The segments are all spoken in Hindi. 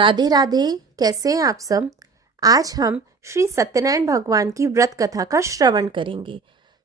राधे राधे। कैसे हैं आप सब। आज हम श्री सत्यनारायण भगवान की व्रत कथा का श्रवण करेंगे।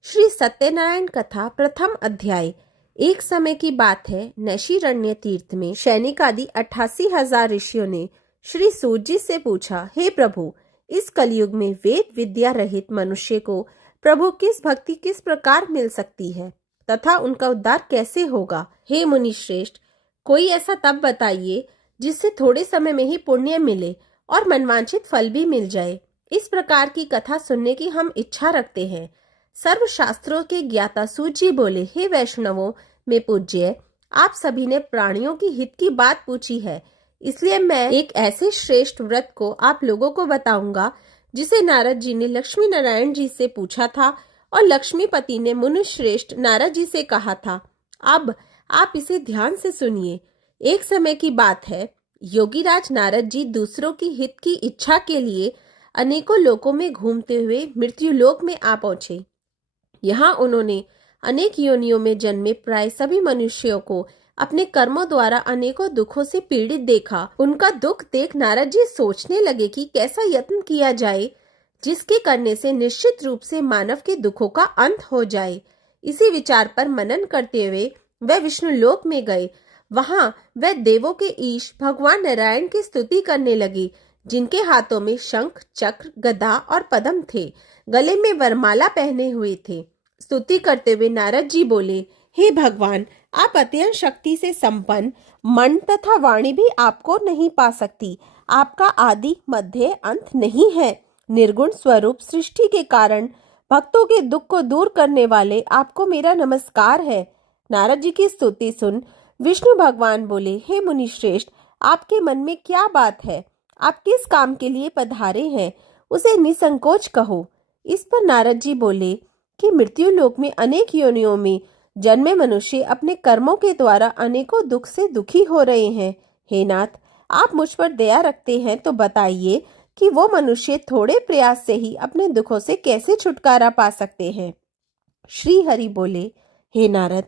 श्री सत्यनारायण कथा प्रथम अध्याय। एक समय की बात है, नैशिरण्य तीर्थ में सैनिक आदि 88,000 ऋषियों ने श्री सूत जी से पूछा, हे प्रभु, इस कलयुग में वेद विद्या रहित मनुष्य को प्रभु किस भक्ति किस प्रकार मिल सकती है तथा उनका उद्धार कैसे होगा। हे मुनि श्रेष्ठ, कोई ऐसा तप बताइए जिससे थोड़े समय में ही पुण्य मिले और मनवांछित फल भी मिल जाए। इस प्रकार की कथा सुनने की हम इच्छा रखते हैं। सर्व शास्त्रों के ज्ञाता सूत जी बोले, हे वैष्णवों में पूज्य, आप सभी ने प्राणियों की हित की बात पूछी है, इसलिए मैं एक ऐसे श्रेष्ठ व्रत को आप लोगों को बताऊंगा जिसे नारद जी ने लक्ष्मी नारायण जी से पूछा था और लक्ष्मीपति ने मुनि श्रेष्ठ नारद जी से कहा था। अब आप इसे ध्यान से सुनिए। एक समय की बात है, योगीराज नारद जी दूसरों की हित की इच्छा के लिए अनेकों लोकों में घूमते हुए मृत्यु लोक में आ पहुंचे। यहाँ उन्होंने अनेक योनियों में जन्मे प्राय सभी मनुष्यों को अपने कर्मों द्वारा अनेकों दुखों से पीड़ित देखा। उनका दुख देख नारद जी सोचने लगे कि कैसा यत्न किया जाए जिसके करने से निश्चित रूप से मानव के दुखों का अंत हो जाए। इसी विचार पर मनन करते हुए वह विष्णु लोक में गए। वहां वह देवों के ईश भगवान नारायण की स्तुति करने लगे, जिनके हाथों में शंख चक्र गदा और पद्म थे, गले में वरमाला पहने हुए थे। स्तुति करते हुए नारद जी बोले, हे भगवान, आप अत्यंत शक्ति से संपन्न, मन तथा वाणी भी आपको नहीं पा सकती। आपका आदि मध्य अंत नहीं है। निर्गुण स्वरूप सृष्टि के कारण भक्तों के दुख को दूर करने वाले आपको मेरा नमस्कार है। नारद जी की स्तुति सुन विष्णु भगवान बोले, हे मुनि श्रेष्ठ, आपके मन में क्या बात है? आप किस काम के लिए पधारे हैं, उसे निसंकोच कहो। इस पर नारद जी बोले कि मृत्यु लोक में अनेक योनियों में जन्मे मनुष्य अपने कर्मों के द्वारा अनेकों दुख से दुखी हो रहे हैं। हे नाथ, आप मुझ पर दया रखते हैं तो बताइए कि वो मनुष्य थोड़े प्रयास से ही अपने दुखों से कैसे छुटकारा पा सकते हैं। श्री हरि बोले, हे नारद,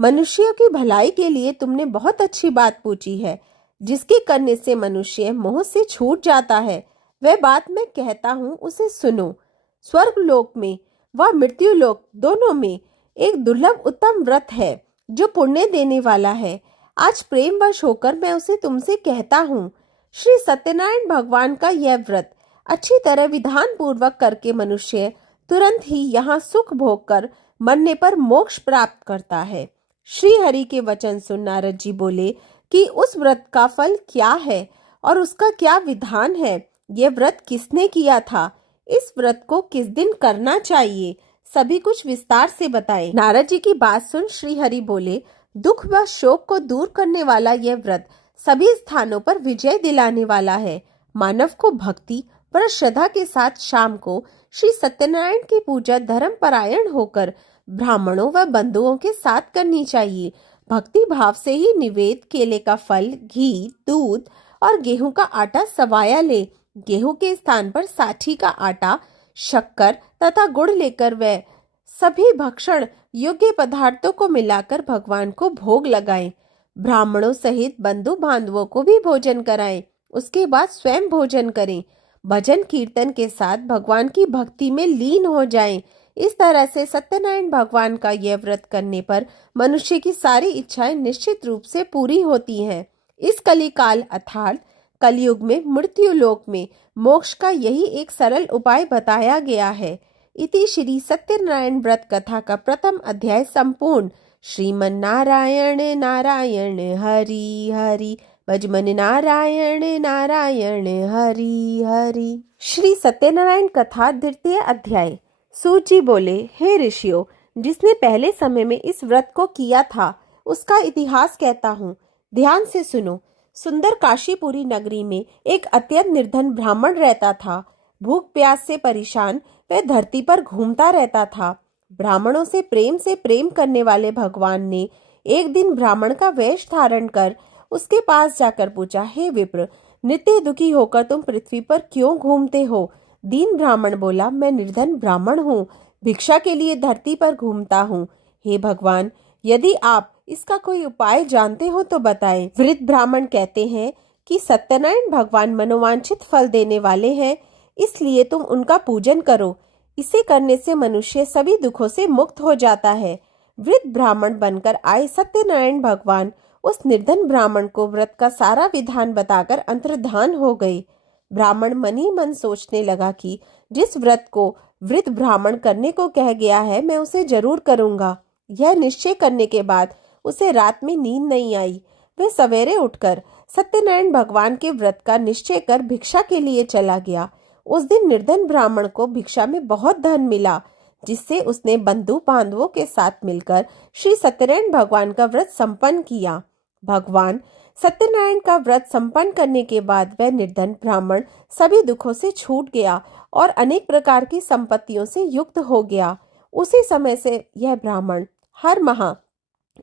मनुष्यों की भलाई के लिए तुमने बहुत अच्छी बात पूछी है, जिसके करने से मनुष्य मोह से छूट जाता है। वह बात मैं कहता हूँ, उसे सुनो। स्वर्ग लोक में व मृत्यु लोक दोनों में एक दुर्लभ उत्तम व्रत है जो पुण्य देने वाला है। आज प्रेमवश होकर मैं उसे तुमसे कहता हूँ। श्री सत्यनारायण भगवान का यह व्रत अच्छी तरह विधान पूर्वक करके मनुष्य तुरंत ही यहाँ सुख भोग कर मरने पर मोक्ष प्राप्त करता है। श्री हरि के वचन सुन नारद जी बोले कि उस व्रत का फल क्या है और उसका क्या विधान है। यह व्रत किसने किया था, इस व्रत को किस दिन करना चाहिए, सभी कुछ विस्तार से बताए। नारद जी की बात सुन श्री हरि बोले, दुख व शोक को दूर करने वाला यह व्रत सभी स्थानों पर विजय दिलाने वाला है। मानव को भक्ति व श्रद्धा के साथ शाम को श्री सत्यनारायण की पूजा धर्म परायण होकर ब्राह्मणों व बंधुओं के साथ करनी चाहिए। भक्ति भाव से ही निवेद, केले का फल, घी, दूध और गेहूं का आटा सवाया ले। गेहूं के स्थान पर साठी का आटा, शक्कर तथा गुड़ लेकर वह सभी भक्षण योग्य पदार्थों को मिलाकर भगवान को भोग लगाएं। ब्राह्मणों सहित बंधु बांधवों को भी भोजन कराएं। उसके बाद स्वयं भोजन करें। भजन कीर्तन के साथ भगवान की भक्ति में लीन हो जाएं। इस तरह से सत्यनारायण भगवान का यह व्रत करने पर मनुष्य की सारी इच्छाएं निश्चित रूप से पूरी होती हैं। इस कलिकाल अर्थात कलयुग में मृत्यु लोक में मोक्ष का यही एक सरल उपाय बताया गया है। इति श्री सत्यनारायण व्रत कथा का प्रथम अध्याय संपूर्ण। श्रीमन नारायण नारायण हरि हरि, भजमन नारायण नारायण हरि हरि। श्री सत्यनारायण कथा द्वितीय अध्याय। सूत जी बोले, हे ऋषियों, जिसने पहले समय में इस व्रत को किया था उसका इतिहास कहता हूँ, ध्यान से सुनो। सुंदर काशीपुरी नगरी में एक अत्यंत निर्धन ब्राह्मण रहता था। भूख प्यास से परेशान वह धरती पर घूमता रहता था। ब्राह्मणों से प्रेम करने वाले भगवान ने एक दिन ब्राह्मण का वेश धारण कर उसके पास जाकर पूछा, हे विप्र, नित्य दुखी होकर तुम पृथ्वी पर क्यों घूमते हो? दीन ब्राह्मण बोला, मैं निर्धन ब्राह्मण हूँ, भिक्षा के लिए धरती पर घूमता हूँ। हे भगवान, यदि आप इसका कोई उपाय जानते हो तो बताएं। वृद्ध ब्राह्मण कहते हैं कि सत्यनारायण भगवान मनोवांछित फल देने वाले हैं, इसलिए तुम उनका पूजन करो। इसे करने से मनुष्य सभी दुखों से मुक्त हो जाता है। वृद्ध ब्राह्मण बनकर आए सत्यनारायण भगवान उस निर्धन ब्राह्मण को व्रत का सारा विधान बताकर अंतर्धान हो गए। ब्राह्मण मन ही मन सोचने लगा कि जिस व्रत को वृद्ध ब्राह्मण करने को कह गया है, मैं उसे जरूर करूंगा। यह निश्चय करने के बाद उसे रात में नींद नहीं आई। वह सवेरे उठकर सत्यनारायण भगवान के व्रत का निश्चय कर भिक्षा के लिए चला गया। उस दिन निर्धन ब्राह्मण को भिक्षा में बहुत धन मिला, जिससे उसने बंधु बांधवों के साथ मिलकर श्री सत्यनारायण भगवान का व्रत संपन्न किया। भगवान सत्यनारायण का व्रत संपन्न करने के बाद वह निर्धन ब्राह्मण सभी दुखों से छूट गया और अनेक प्रकार की संपत्तियों से युक्त हो गया। उसी समय से यह ब्राह्मण हर माह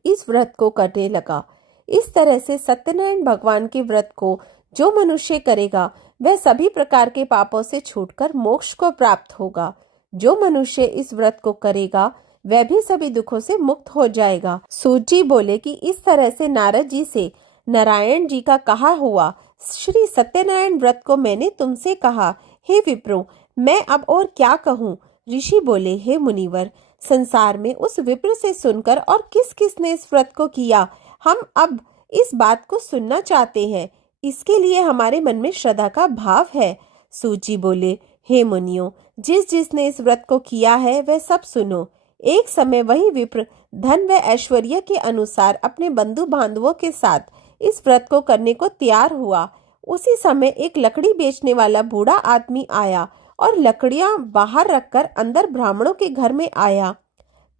इस व्रत को करने लगा। इस तरह से सत्यनारायण भगवान के व्रत को जो मनुष्य करेगा, वह सभी प्रकार के पापों से छूटकर मोक्ष को प्राप्त होगा। जो मनुष्य इस व्रत को करेगा, वह भी सभी दुखों से मुक्त हो जाएगा। सूत जी बोले कि इस तरह से नारद जी से नारायण जी का कहा हुआ श्री सत्यनारायण व्रत को मैंने तुमसे कहा। हे विप्रो, मैं अब और क्या कहूँ। ऋषि बोले, हे मुनिवर, संसार में उस विप्र से सुनकर और किस किस ने इस व्रत को किया, हम अब इस बात को सुनना चाहते हैं। इसके लिए हमारे मन में श्रद्धा का भाव है। सूत जी बोले, हे मुनियों, जिस जिसने इस व्रत को किया है वह सब सुनो। एक समय वही विप्र धन व ऐश्वर्य के अनुसार अपने बंधु बांधवों के साथ इस व्रत को करने को तैयार हुआ। उसी समय एक लकड़ी बेचने वाला बूढ़ा आदमी आया और लकड़ियां बाहर रखकर अंदर ब्राह्मणों के घर में आया।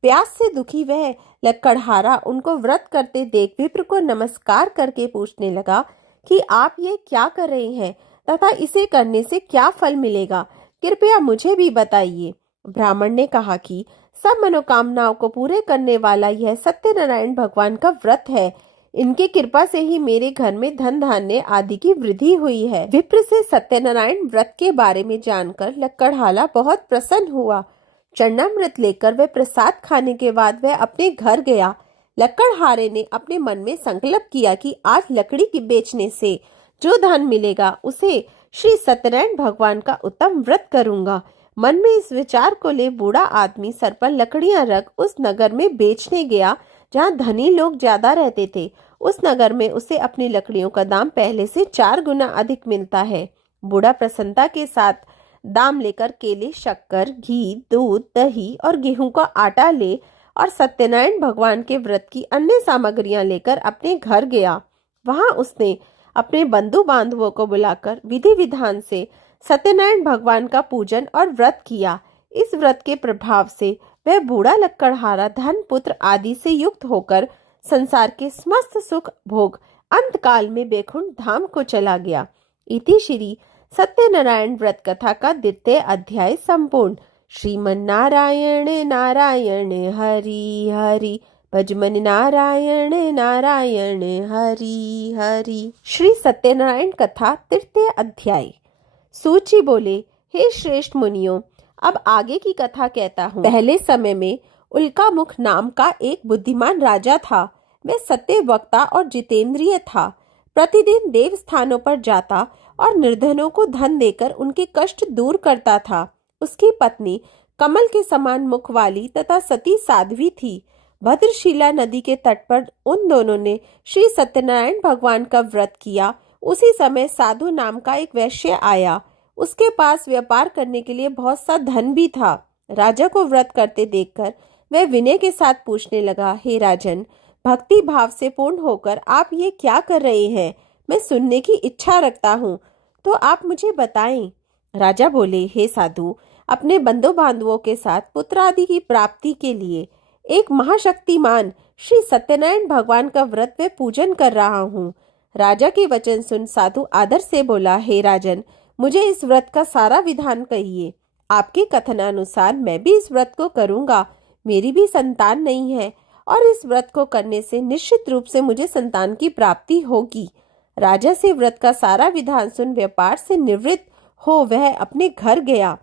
प्यास से दुखी वह लकड़हारा उनको व्रत करते देख विप्र को नमस्कार करके पूछने लगा कि आप ये क्या कर रहे हैं तथा इसे करने से क्या फल मिलेगा, कृपया मुझे भी बताइए। ब्राह्मण ने कहा कि सब मनोकामनाओं को पूरे करने वाला यह सत्यनारायण भगवान का व्रत है। इनकी कृपा से ही मेरे घर में धन धान्य आदि की वृद्धि हुई है। विप्र से सत्यनारायण व्रत के बारे में जानकर लकड़हारा बहुत प्रसन्न हुआ। चरणामृत लेकर वह प्रसाद खाने के बाद वह अपने घर गया। लकड़हारे ने अपने मन में संकल्प किया कि आज लकड़ी की बेचने से जो धन मिलेगा उसे श्री सत्यनारायण भगवान का उत्तम व्रत करूंगा। मन में इस विचार को ले बूढ़ा आदमी सर पर लकड़ियां रख उस नगर में बेचने गया जहाँ धनी लोग ज्यादा रहते थे। उस नगर में उसे अपनी लकड़ियों का दाम पहले से 4 गुना अधिक मिलता है। बूढ़ा प्रसन्नता के साथ दाम लेकर केले, शक्कर, घी, दूध, दही और गेहूं का आटा ले और सत्यनारायण भगवान के व्रत की अन्य सामग्रियां लेकर अपने घर गया। वहां उसने अपने बंधु बांधवों को बुलाकर विधि विधान से सत्यनारायण भगवान का पूजन और व्रत किया। इस व्रत के प्रभाव से वह बूढ़ा लकड़हारा धन पुत्र आदि से युक्त होकर संसार के समस्त सुख भोग अंतकाल में बैकुंठ धाम को चला गया। इति श्री सत्यनारायण व्रत कथा का 2य अध्याय संपूर्ण। श्रीमन्नारायण नारायण हरि हरि, भजमन नारायण नारायण हरि हरि। श्री सत्यनारायण कथा 3य अध्याय। सूत जी बोले, हे श्रेष्ठ मुनियों, अब आगे की कथा कहता हूँ। पहले समय में उल्कामुख नाम का एक बुद्धिमान राजा था। वह सत्य वक्ता और जितेंद्रिय था। प्रतिदिन देव स्थानों पर जाता और निर्धनों को धन देकर उनके कष्ट दूर करता था। उसकी पत्नी कमल के समान मुख वाली तथा सती साध्वी थी। भद्रशिला नदी के तट पर उन दोनों ने श्री सत्यनारायण भगवान का व्रत किया। उसी समय साधु नाम का एक वैश्य आया। उसके पास व्यापार करने के लिए बहुत सा धन भी था। राजा को व्रत करते देखकर वह विनय के साथ पूछने लगा, हे राजन, भक्ति भाव से पूर्ण होकर आप ये क्या कर रहे हैं? मैं सुनने की इच्छा रखता हूँ, तो आप मुझे बताएं। राजा बोले, हे साधु, अपने बंधु बांधवों के साथ पुत्र आदि की प्राप्ति के लिए एक महाशक्तिमान श्री सत्यनारायण भगवान का व्रत व पूजन कर रहा हूँ। राजा के वचन सुन साधु आदर से बोला, हे राजन, मुझे इस व्रत का सारा विधान कहिए। आपके कथनानुसार मैं भी इस व्रत को करूंगा। मेरी भी संतान नहीं है और इस व्रत को करने से निश्चित रूप से मुझे संतान की प्राप्ति होगी। राजा से व्रत का सारा विधान सुन व्यापार से निवृत्त हो वह अपने घर गया।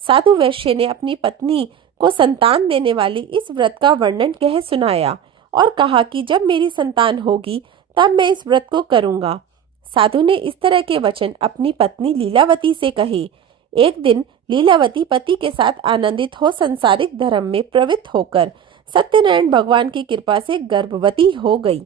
साधु वैश्य ने अपनी पत्नी को संतान देने वाली इस व्रत का वर्णन कह सुनाया और कहा कि जब मेरी संतान होगी तब मैं इस व्रत को करूंगा। साधु ने इस तरह के वचन अपनी पत्नी लीलावती से कहे। एक दिन लीलावती पति के साथ आनंदित हो संसारिक धर्म में प्रवृत्त होकर सत्यनारायण भगवान की कृपा से गर्भवती हो गई।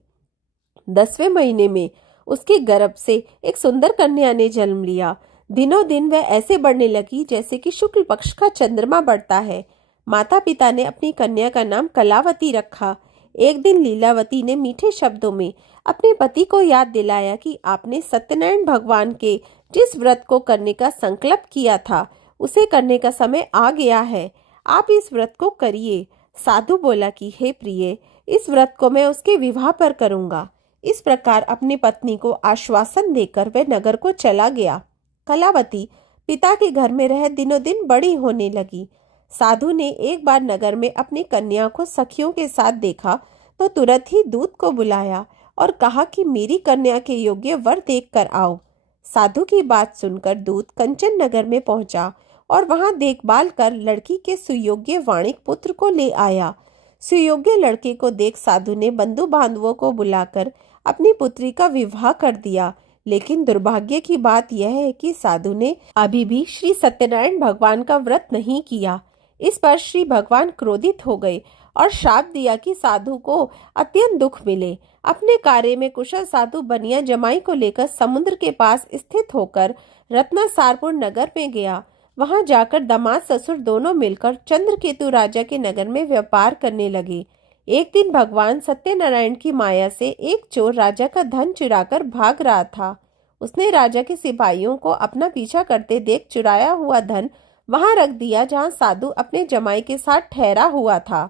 10वें महीने में उसके गर्भ से एक सुंदर कन्या ने जन्म लिया। दिनों दिन वह ऐसे बढ़ने लगी जैसे कि शुक्ल पक्ष का चंद्रमा बढ़ता है। माता पिता ने अपनी कन्या का नाम कलावती रखा। एक दिन लीलावती ने मीठे शब्दों में अपने पति को याद दिलाया कि आपने सत्यनारायण भगवान के जिस व्रत को करने का संकल्प किया था उसे करने का समय आ गया है। आप इस व्रत को करिए। साधु बोला कि हे प्रिय, इस व्रत को मैं उसके विवाह पर करूंगा। इस प्रकार अपनी पत्नी को आश्वासन देकर वह नगर को चला गया। कलावती पिता के घर में रह दिनों दिन बड़ी होने लगी। साधु ने एक बार नगर में अपनी कन्या को सखियों के साथ देखा तो तुरंत ही दूत को बुलाया और कहा कि मेरी कन्या के योग्य वर देख कर आओ। साधु की बात सुनकर दूत कंचन नगर में पहुंचा और वहां देखभाल कर लड़की के सुयोग्य वाणिक पुत्र को ले आया। सुयोग्य लड़के को देख साधु ने बंधु बांधवों को बुलाकर अपनी पुत्री का विवाह कर दिया। लेकिन दुर्भाग्य की बात यह है कि साधु ने अभी भी श्री सत्यनारायण भगवान का व्रत नहीं किया। इस पर श्री भगवान क्रोधित हो गए और श्राप दिया कि साधु को अत्यंत दुख मिले। अपने कार्य में कुशल साधु बनिया जमाई को लेकर समुद्र के पास स्थित होकर रत्नासारपुर नगर में गया। वहां जाकर दामाद ससुर दोनों मिलकर चंद्रकेतु राजा के नगर में व्यापार करने लगे। एक दिन भगवान सत्यनारायण की माया से एक चोर राजा का धन चुराकर भाग रहा था। उसने राजा के सिपाहियों को अपना पीछा करते देख चुराया हुआ धन वहां रख दिया जहां साधु अपने जमाई के साथ ठहरा हुआ था।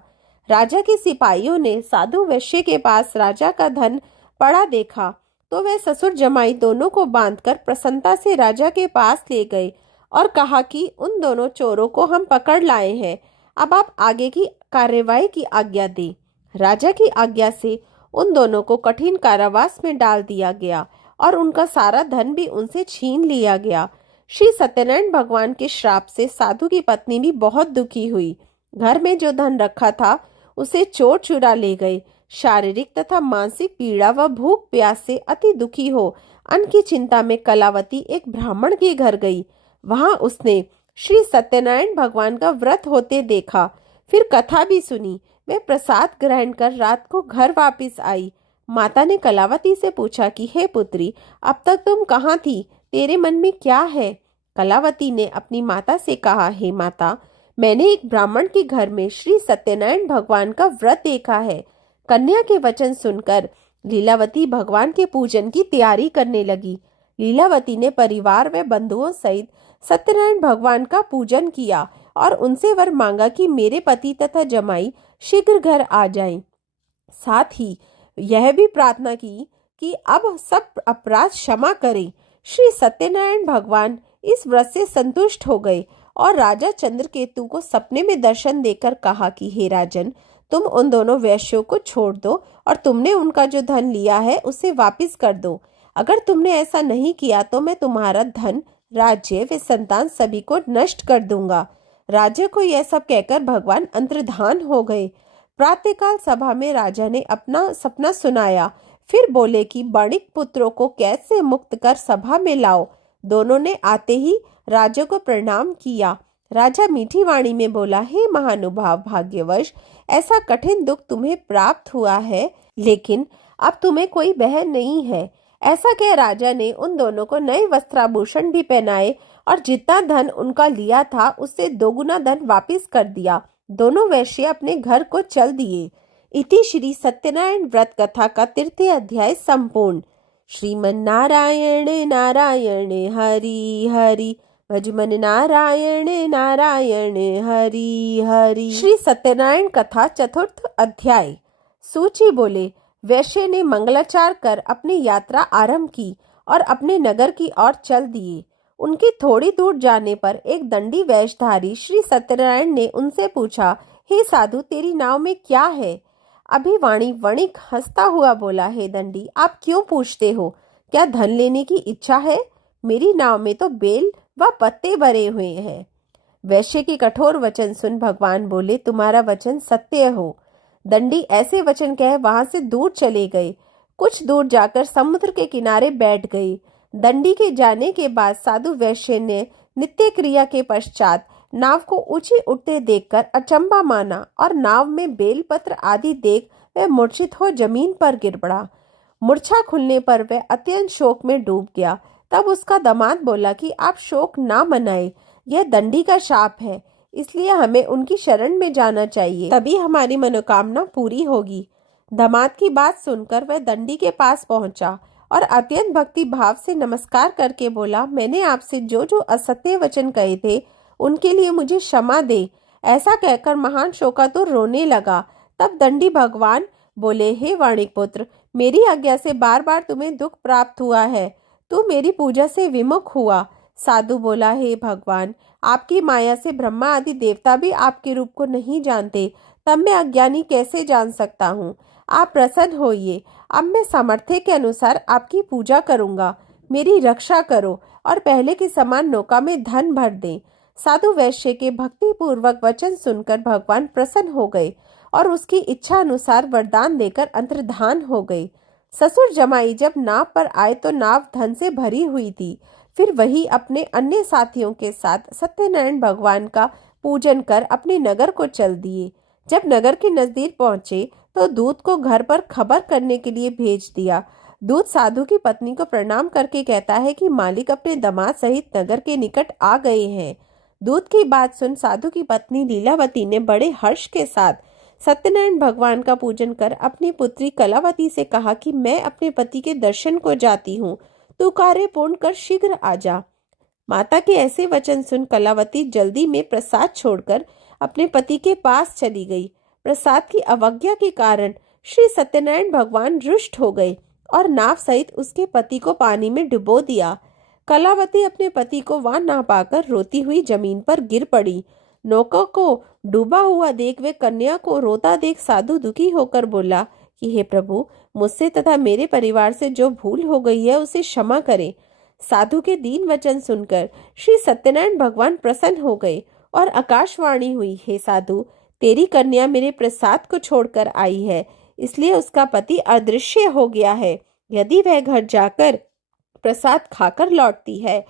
राजा के सिपाहियों ने साधु वैश्य के पास राजा का धन पड़ा देखा तो वे ससुर जमाई दोनों को बांधकर प्रसन्नता से राजा के पास ले गए और कहा कि उन दोनों चोरों को हम पकड़ लाए हैं, अब आप आगे की कार्यवाही की आज्ञा दें। राजा की आज्ञा से उन दोनों को कठिन कारावास में डाल दिया गया और उनका सारा धन भी उनसे छीन लिया गया। श्री सत्यनारायण भगवान के श्राप से साधु की पत्नी भी बहुत दुखी हुई। घर में जो धन रखा था उसे चोर चुरा ले गए। शारीरिक तथा मानसिक पीड़ा व भूख प्यास से अति दुखी हो अन्न की चिंता में कलावती एक ब्राह्मण के घर गई। वहां उसने श्री सत्यनारायण भगवान का व्रत होते देखा, फिर कथा भी सुनी। वे प्रसाद ग्रहण कर रात को घर वापस आई। माता ने कलावती से पूछा कि हे पुत्री, अब तक तुम कहाँ थी? तेरे मन में क्या है? कलावती ने अपनी माता से कहा, हे माता, मैंने एक ब्राह्मण के घर में श्री सत्यनारायण भगवान का व्रत देखा है। कन्या के वचन सुनकर लीलावती भगवान के पूजन की तैयारी करने लगी। लीलावती ने परिवार व बंधुओं सहित सत्यनारायण भगवान का पूजन किया और उनसे वर मांगा कि मेरे पति तथा जमाई शीघ्र घर आ जाएं। साथ ही यह भी प्रार्थना की कि अब सब अपराध क्षमा करें। श्री सत्यनारायण भगवान इस व्रत से संतुष्ट हो गए और राजा चंद्रकेतु को सपने में दर्शन देकर कहा कि हे राजन, तुम उन दोनों वैश्यों को छोड़ दो और तुमने उनका जो धन लिया है उसे वापस कर दो। अगर तुमने ऐसा नहीं किया तो मैं तुम्हारा धन, राज्य व संतान सभी को नष्ट कर दूंगा। राजा को यह सब कहकर भगवान अंतर्धान हो गए। प्रातःकाल सभा में राजा ने अपना सपना सुनाया, फिर बोले कि बाणिक पुत्रों को कैद से मुक्त कर सभा में लाओ। दोनों ने आते ही राजा को प्रणाम किया। राजा मीठी वाणी में बोला, हे महानुभाव, भाग्यवश ऐसा कठिन दुख तुम्हें प्राप्त हुआ है, लेकिन अब तुम्हें कोई बहन नहीं है। ऐसा कह राजा ने उन दोनों को नए वस्त्राभूषण भी पहनाए और जितना धन उनका लिया था उससे दोगुना धन वापस कर दिया। दोनों वैश्य अपने घर को चल दिए। इति श्री सत्यनारायण व्रत कथा का 3 अध्याय संपूर्ण। श्रीमन नारायण नारायण हरि हरि, भजमन नारायण नारायण हरि हरि। श्री सत्यनारायण कथा 4 अध्याय। सूची बोले, वैश्य ने मंगलाचार कर अपनी यात्रा आरंभ की और अपने नगर की ओर चल दिए। उनकी थोड़ी दूर जाने पर एक दंडी वेशधारी श्री सत्यनारायण ने उनसे पूछा, हे साधु, तेरी नाव में क्या है? अभिवाणी वणिक हंसता हुआ बोला, हे दंडी, आप क्यों पूछते हो? क्या धन लेने की इच्छा है? मेरी नाव में तो बेल व पत्ते भरे हुए हैं। वैश्य की कठोर वचन सुन भगवान बोले, तुम्हारा वचन सत्य हो। दंडी ऐसे वचन कह वहां से दूर चले गए। कुछ दूर जाकर समुद्र के किनारे बैठ गई। दंडी के जाने के बाद साधु वैश्य ने नित्य क्रिया के पश्चात नाव को ऊंची उठते देखकर अचंबा माना और नाव में बेलपत्र आदि देख वह मूर्छित हो जमीन पर गिर पड़ा। मूर्छा खुलने पर वह अत्यंत शोक में डूब गया। तब उसका दामाद बोला कि आप शोक ना मनाए, यह दंडी का शाप है, इसलिए हमें उनकी शरण में जाना चाहिए, तभी हमारी मनोकामना पूरी होगी। दामाद की बात सुनकर वह दंडी के पास पहुंचा और अत्यंत भक्ति भाव से नमस्कार करके बोला, मैंने आपसे जो जो असत्य वचन कहे थे उनके लिए मुझे क्षमा दे। ऐसा कहकर महान शोकातुर रोने लगा। तब दंडी भगवान बोले, हे वाणिक पुत्र, मेरी आज्ञा से बार बार तुम्हें दुख प्राप्त हुआ है, तू मेरी पूजा से विमुख हुआ। साधु बोला, हे भगवान, आपकी माया से ब्रह्मा आदि देवता भी आपके रूप को नहीं जानते, तब मैं अज्ञानी कैसे जान सकता हूँ। आप प्रसन्न होइए, अब मैं सामर्थ्य के अनुसार आपकी पूजा करूंगा। मेरी रक्षा करो और पहले के समान नौका में धन भर दें। साधु वैश्य के भक्ति पूर्वक वचन सुनकर भगवान प्रसन्न हो गए और उसकी इच्छा अनुसार वरदान देकर अंतर्धान हो गए। ससुर जमाई जब नाव पर आए तो नाव धन से भरी हुई थी। फिर वही अपने अन्य साथियों के साथ सत्यनारायण भगवान का पूजन कर अपने नगर को चल दिए। जब नगर के नजदीक पहुंचे तो दूत को घर पर खबर करने के लिए भेज दिया। दूत साधु की पत्नी को प्रणाम करके कहता है कि मालिक अपने दामाद सहित नगर के निकट आ गए हैं। दूत की बात सुन साधु की पत्नी लीलावती ने बड़े हर्ष के साथ सत्यनारायण भगवान का पूजन कर अपनी पुत्री कलावती से कहा कि मैं अपने पति के दर्शन को जाती हूँ, तू कार्य पूर्ण कर शीघ्र आ जा। माता के ऐसे वचन सुन कलावती जल्दी में प्रसाद छोड़कर अपने पति के पास चली गई। प्रसाद की अवज्ञा के कारण श्री सत्यनारायण भगवान रुष्ट हो गए और नाव सहित उसके पति को पानी में डुबो दिया। कलावती अपने पति को वहां ना पाकर रोती हुई जमीन पर गिर पड़ी। नौका को डूबा हुआ देख वे कन्या को रोता देख साधु दुखी होकर बोला कि हे प्रभु, मुझसे तथा मेरे परिवार से जो भूल हो गई है उसे क्षमा करें। साधु के दीन वचन सुनकर श्री सत्यनारायण भगवान प्रसन्न हो गए और आकाशवाणी हुई, हे साधु, तेरी कन्या मेरे प्रसाद को छोड़कर आई है, इसलिए उसका पति अदृश्य हो गया है। यदि वह घर जाकर प्रसाद खाकर लौटती है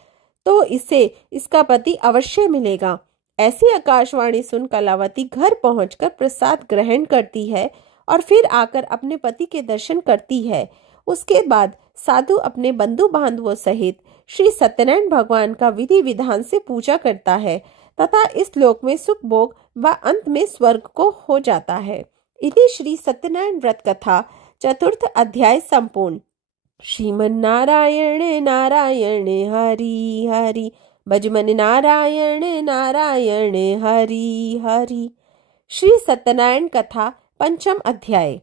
तो इसे इसका पति अवश्य मिलेगा। ऐसी आकाशवाणी सुन कलावती घर पहुंचकर प्रसाद ग्रहण करती है और फिर आकर अपने पति के दर्शन करती है। उसके बाद साधु अपने बंधु बांधवों सहित श्री सत्यनारायण भगवान का विधि विधान से पूजा करता है तथा इस लोक में सुख भोग व अंत में स्वर्ग को हो जाता है। इति श्री सत्यनारायण व्रत कथा चतुर्थ अध्याय संपूर्ण। श्रीमन्नारायण नारायण हरि हरि, भजमन नारायण नारायण हरि हरि। श्री सत्यनारायण कथा पंचम अध्याय।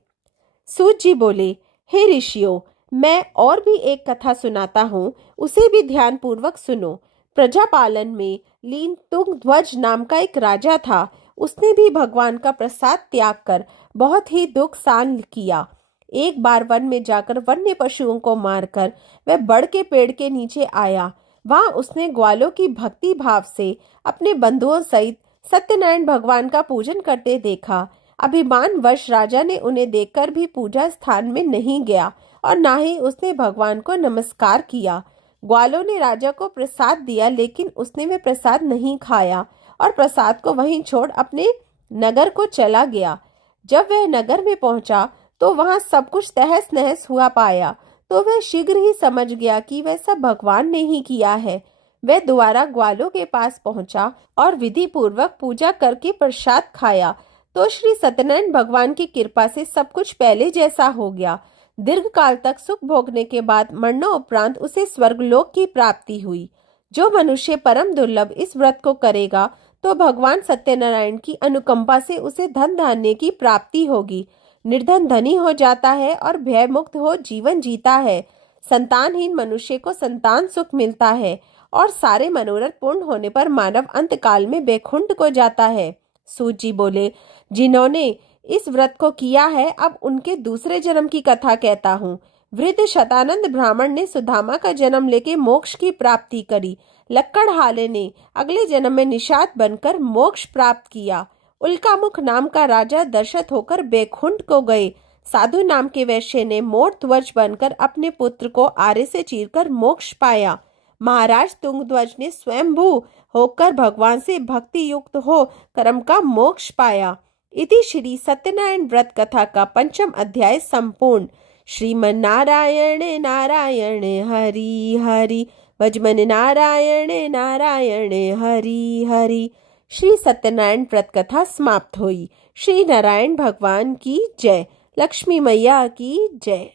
सूत जी बोले, हे ऋषियों, मैं और भी एक कथा सुनाता हूँ, उसे भी ध्यान पूर्वक सुनो। प्रजापालन में लीन तुंगध्वज नाम का एक राजा था। उसने भी भगवान का प्रसाद त्याग कर बहुत ही दुख सहन किया। एक बार वन में जाकर वन्य पशुओं को मारकर वह बड़ के पेड़ के नीचे आया। वहां उसने ग्वालों की भक्ति भाव से अपने बंधुओं सहित सत्यनारायण भगवान का पूजन करते देखा। अभिमानवश राजा ने उन्हें देखकर भी पूजा स्थान में नहीं गया और ना ही उसने भगवान को नमस्कार किया। ग्वालों ने राजा को प्रसाद दिया, लेकिन उसने वे प्रसाद नहीं खाया और प्रसाद को वहीं छोड़ अपने नगर को चला गया। जब वह नगर में पहुंचा तो वहां सब कुछ तहस नहस हुआ पाया, तो वह शीघ्र ही समझ गया कि वह सब भगवान ने ही किया है। वह दोबारा ग्वालों के पास पहुंचा और विधि पूर्वक पूजा करके प्रसाद खाया तो श्री सत्यनारायण भगवान की कृपा से सब कुछ पहले जैसा हो गया। दीर्घ काल तक सुख भोगने के बाद मरणोपरांत उसे स्वर्गलोक की प्राप्ति हुई। जो मनुष्य परम दुर्लभ इस व्रत को करेगा तो भगवान सत्यनारायण की अनुकंपा से उसे धन धान्य की प्राप्ति होगी। निर्धन धनी हो जाता है और भय मुक्त हो जीवन जीता है। संतानहीन मनुष्य को संतान सुख मिलता है और सारे मनोरथ पूर्ण होने पर मानव अंत काल में बैकुंठ को जाता है। सूत जी बोले, जिन्होंने इस व्रत को किया है, अब उनके दूसरे जन्म की कथा कहता हूँ। वृद्ध शतानंद ब्राह्मण ने सुदामा का जन्म लेके मोक्ष की प्राप्ति करी। लक्कड़हाले ने अगले जन्म में निषाद बनकर मोक्ष प्राप्त किया। उल्कामुख नाम का राजा दर्शत होकर बैकुंठ को गए। साधु नाम के वैश्य ने मोर ध्वज बनकर अपने पुत्र को आरे से चीरकर मोक्ष पाया। महाराज तुंगध्वज ने स्वयंभू होकर भगवान से भक्ति युक्त हो कर्म का मोक्ष पाया। इति श्री सत्यनारायण व्रत कथा का 5वां अध्याय संपूर्ण। श्रीमन्नारायण नारायण हरि हरि, भजमन नारायण नारायण हरि हरि। श्री सत्यनारायण व्रत कथा समाप्त हुई। श्री नारायण भगवान की जय। लक्ष्मी मैया की जय।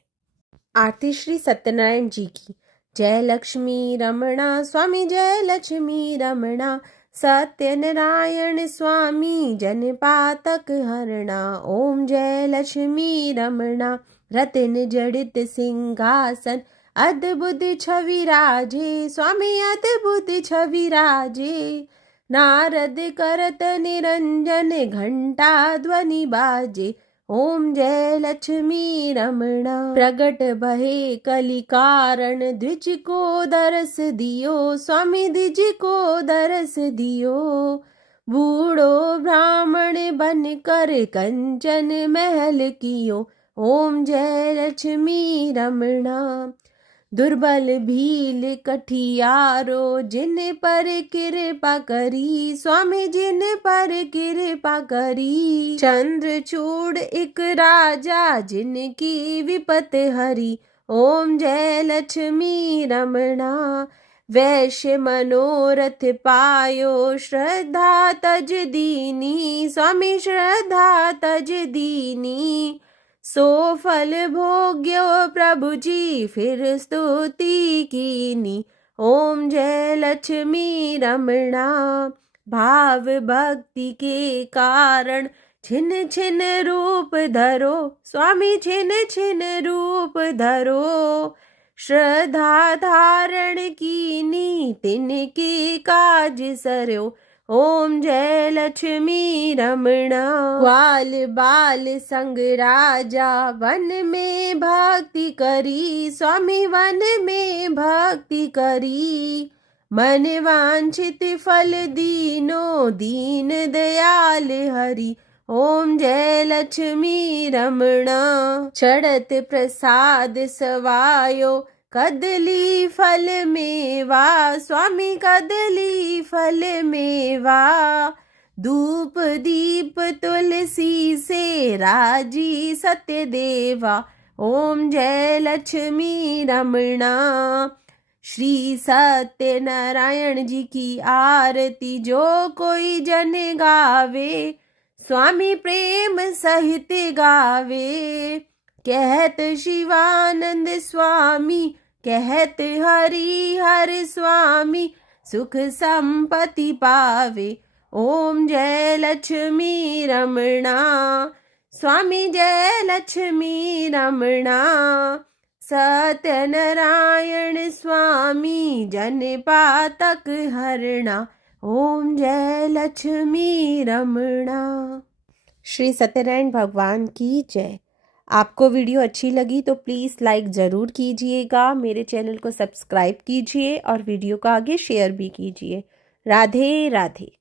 आरती श्री सत्यनारायण जी की। जय लक्ष्मी रमणा स्वामी, जय लक्ष्मी रमणा, सत्यनारायण स्वामी जन पातक हरणा। ओम जय लक्ष्मी रमणा, रत्न जड़ित सिंहासन, अद्भुत छवि राजे, स्वामी अद्भुत छवि राजे। नारद करत निरंजन, घंटा ध्वनि बाजे। ओम जय लक्ष्मी रमणा, प्रगट भये कलि कारण, द्विज को दरस दियो, स्वामी द्विज को दरस दियो। बूढ़ो ब्राह्मण बन कर कंचन महल कियो। ओम जय लक्ष्मी रमणा, दुर्बल भील कठियारो, जिन पर कृपा करी, स्वामी जिन पर कृपा करी। चंद्रचूड़ एक राजा, जिनकी विपत हरी। ओम जय लक्ष्मी रमणा, वैश्य मनोरथ पायो, श्रद्धा तज दीनी, स्वामी श्रद्धा तज दीनी। सो फल भोग्यो प्रभु जी, फिर स्तुति कीनी। ओम जय लक्ष्मी रमणा, भाव भक्ति के कारण, छिन छिन रूप धरो, स्वामी छिन छिन रूप धरो। श्रद्धा धारण कीनी, तिनके काज सरयो। ओम जय लक्ष्मी रमणा, ग्वाल बाल संग राजा, वन में भक्ति करी, स्वामी वन में भक्ति करी। मन वांछित फल दीनो, दीन दयाल हरि। ओम जय लक्ष्मी रमणा, चढ़त प्रसाद सवायो, कदली फल मेवा, स्वामी कदली फल मेवा। धूप दीप तुलसी से राजी सत्य देवा। ओम जय लक्ष्मी रमणा, श्री सत्यनारायण जी की आरती जो कोई जन गावे, स्वामी प्रेम सहित गावे। कहत शिवानंद स्वामी, कहत हरि हर स्वामी, सुख संपत्ति पावे। ओम जय लक्ष्मी रमणा, स्वामी जय लक्ष्मी रमणा। सत्यनारायण स्वामी जन पातक हरणा। ओम जय लक्ष्मी रमणा। श्री सत्यनारायण भगवान की जय। आपको वीडियो अच्छी लगी तो प्लीज़ लाइक ज़रूर कीजिएगा, मेरे चैनल को सब्सक्राइब कीजिए और वीडियो को आगे शेयर भी कीजिए। राधे राधे।